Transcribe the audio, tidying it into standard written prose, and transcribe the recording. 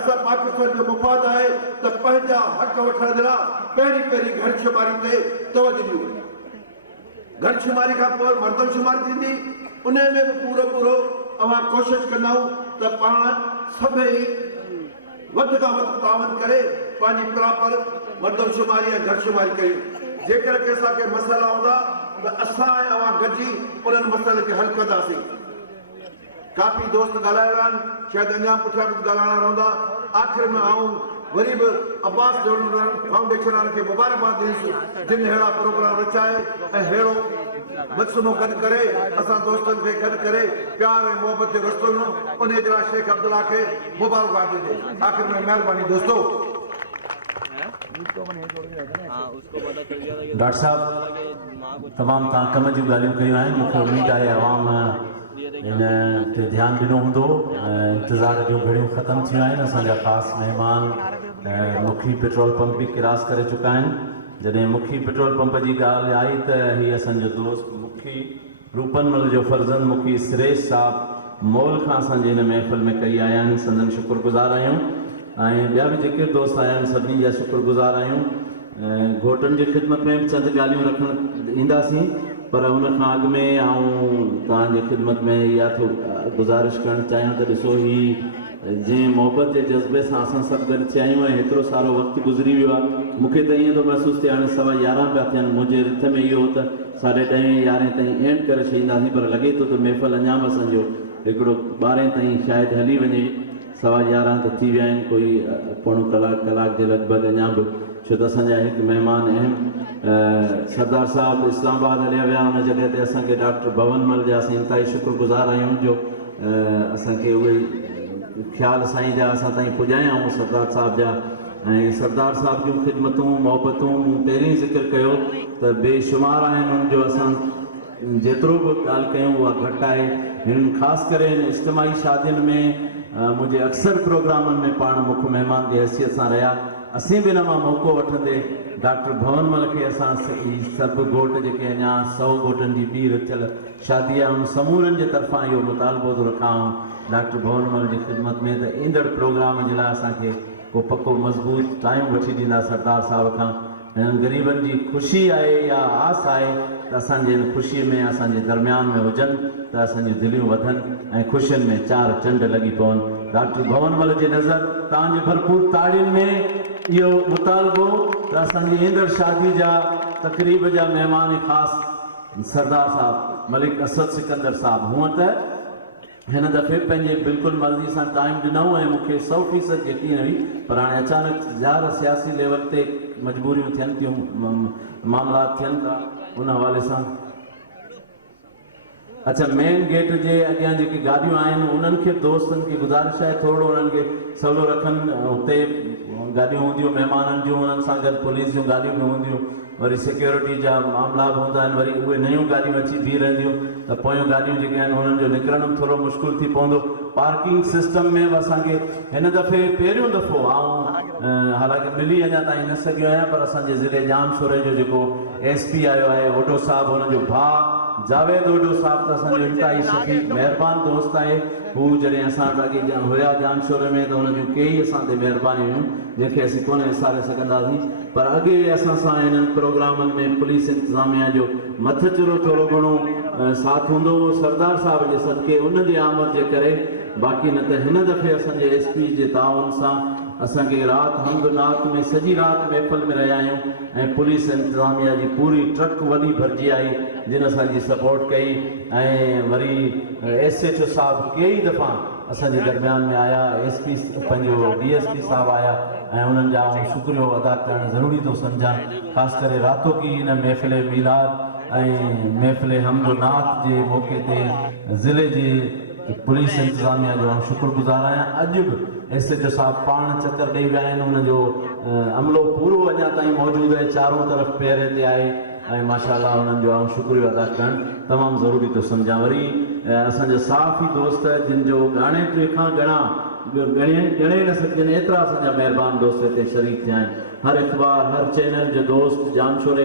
असां पाकिस्तान जो मुफ़ाद आहे त पंहिंजा हक़ वठण जे लाइ पहिरीं पहिरीं घरशुमारी ते तवजो ॾियूं। घरशुमारी खां पोइ मर्दमशुमारी थींदी, उन में बि पूरो पूरो अवां कोशिशि कंदाऊं त पाण सभई वधि खां वधि तावन करे पंहिंजी प्रॉपर मर्दमशुमारी ऐं घरशुमारी कयूं। जेकर के असांखे मसइला हूंदा त असां ऐं अवां गॾिजी उन्हनि मसइलनि खे हल कंदासीं। काफ़ी दोस्त ॻाल्हाया आहिनि, शायदि अञा पुठियां बि ॻाल्हाइणा रहंदा। आख़िर में आऊं वरी बि अब्बास फाउंडेशन वारनि खे मुबारकबाद ॾींदुसि जिन अहिड़ा प्रोग्राम रचाए ऐं अहिड़ो मक़सदो गॾु करे असां दोस्तनि खे गॾु करे प्यार ऐं मोहबत जो रस्तो ॾिनो। उन जे लाइ शेख अब्दुल्ला खे मुबारकबाद ॾिजे। आख़िर में महिरबानी दोस्तो। डॉक्टर साहब तमाम तव्हां कम जूं ॻाल्हियूं कयूं आहिनि। मूंखे उमेद आहे आवाम इन ते ध्यानु ॾिनो हूंदो। इंतज़ार जूं घड़ियूं ख़तमु थियूं आहिनि। असांजा ख़ासि महिमान मुखी पेट्रोल पंप बि क्रॉस करे चुका आहिनि। जॾहिं मुखी पेट्रोल पंप जी ॻाल्हि आई त हीअ असांजो दोस्त मुखी रूपनमल जो फर्ज़ंद मुखी सुरेश साहब मोल खां असांजे हिन महफ़िल में कई आया आहिनि। संदन शुक्रगुज़ार आहियूं ऐं ॿिया बि जेके दोस्त आया आहिनि सभिनी जा शुक्रगुज़ार आहियूं। घोटनि जी ख़िदमत में चंद ॻाल्हियूं रखणु ईंदासीं, पर हुन खां अॻु में आऊं तव्हांजी ख़िदमत में इहा थो गुज़ारिश करणु चाहियां त ॾिसो ही जंहिं मोहबत जे जज़्बे सां असां सभु गॾु थिया आहियूं ऐं हेतिरो सारो वक़्तु गुज़री वियो आहे। मूंखे त ईअं थो महसूसु थिए हाणे 11:15 पिया थियनि। मुंहिंजे रिथ में इहो त 10:30 11 ताईं एंड करे छॾींदासीं, पर लॻे थो त महफ़िल अञा बि असांजो हिकिड़ो 12 ताईं शायदि हली वञे। 11:15 त थी विया आहिनि, कोई पौणो कलाक जे लॻभॻि अञा बि। छो त असांजा हिकु महिमान अहम सरदार साहब इस्लामाबाद हलिया विया। हुन जॻह ते असांखे डॉक्टर भवनमल जा असीं इंतिहाई शुक्रगुज़ार आहियूं जो असांखे उहे ख़्याल साईं जा असां ताईं पुॼायाऊं सरदार साहब जा। ऐं सरदार साहब जूं ख़िदमतूं मोहबतूं मूं पहिरीं ज़िक्र कयो त बेशुमार आहिनि। हुन जो असां जेतिरो बि ॻाल्हि कयूं उहा घटि आहे। हिन ख़ासि करे हिन इज्तिमाही शादियुनि में मुंहिंजे अक्सर प्रोग्रामनि में पाण मुख्य महिमान जी हैसियत सां रहिया। असीं बि हिन मां मौक़ो वठंदे डॉक्टर भवनमल खे असां सभु घोट जेके अञा 100 घोटनि जी ॿी रथियल शादी आहे उन समूरनि जे तरफ़ां इहो मुतालबो थो रखां डॉक्टर भवनमल जी ख़िदमत में त ईंदड़ प्रोग्राम जे लाइ असांखे को पको मज़बूत टाइम वठी ॾींदा सरदार साहब खां। हिननि ग़रीबनि जी ख़ुशी आहे या आस आहे त असांजे हिन ख़ुशीअ में असांजे दरमियान में हुजनि त असांजी दिलियूं वधनि ऐं ख़ुशियुनि में 4 चंड लॻी पवनि। डॉक्टर भवनमल जी नज़र तव्हांजे भरपूर ताड़ियुनि में इहो मुतालबो त असांजी ईंदड़ शादी जा तक़रीब जा महिमान ख़ासि सरदार साहब मलिक असद सिकंदर साहब हूअं त हिन दफ़े पंहिंजे बिल्कुलु मर्ज़ी सां टाइम ॾिनऊं ऐं मूंखे 100% यकीन हुई, पर हाणे अचानक ज़ाहिर सियासी लेवल ते मजबूरियूं थियनि थियूं, मामला थियनि था, उन हवाले सां अच्छा मेन गेट जे अॻियां जेके गाॾियूं आहिनि उन्हनि खे दोस्तनि खे गुज़ारिश आहे थोरो उन्हनि खे सवलो रखनि। हुते गाॾियूं हूंदियूं महिमाननि जूं, उन्हनि सां गॾु पुलिस जूं गाॾियूं बि हूंदियूं, वरी सिक्योरिटी जा मामला बि हूंदा आहिनि, वरी उहे नयूं गाॾियूं अची बीह रहंदियूं त पोयूं गाॾियूं जेके आहिनि उन्हनि जो निकिरणु थोरो मुश्किल थी पवंदो। पार्किंग सिस्टम में बि असांखे हिन दफ़े पहिरियों दफ़ो हालांकि मिली अञा ताईं न सघियो आहियां, पर असांजे ज़िले जामशोरे जो जेको SP आयो आहे ओडो साहब, हुनजो भाउ जावेद ओडो साहब त असांजो इंतिहाई शफ़ीक़ महिरबानी दोस्त आहे। हू जॾहिं असां अॻे हुया जामशोरे में त हुन जूं कई असां ते महिरबानी हुयूं जंहिंखे असीं कोन विसारे सघंदासीं, पर अॻे असां सां हिननि प्रोग्रामनि में पुलिस इंतिज़ामिया जो मथचुरो थोरो घणो साथ हूंदो हो सरदार साहब जे सदके उन जी आमद जे करे। बाक़ी न त हिन दफ़े असांजे SP जे ताउन सां असांखे राति हमदनात में सॼी राति महफ़िल में रहिया आहियूं ऐं पुलिस इंतिज़ामिया जी पूरी ट्रक वॾी भरिजी आई जिन असांजी सपोर्ट कई ऐं वरी SHO साहब कई दफ़ा असांजे दरमियान में आया, SP पंहिंजो DSP साहब आया ऐं उन्हनि जा शुक्रियो अदा करणु ज़रूरी थो सम्झां। ख़ासि करे रातो की हिन महफ़िल मीलाद ऐं महफ़िल हमदनात जे मौक़े ते ज़िले जे पुलिस इंतिज़ामिया जो शुक्रगुज़ार आहियां। अॼु बि SHO साहब पाण चकर ॾेई विया आहिनि, हुनजो अमलो पूरो अञा ताईं मौजूदु आहे, चारों तरफ़ पहिरे ते आहे ऐं माशाअल्लाह हुननि जो शुक्रियो अदा करणु तमामु ज़रूरी थो सम्झां। वरी असांजा साफ़ी दोस्त जिन जो ॻाणे टे खां ॻणे न सघजनि एतिरा असांजा महिरबानी दोस्त हिते शरीक थिया आहिनि। हर इतवार हर चैनल जो दोस्त जामशोरे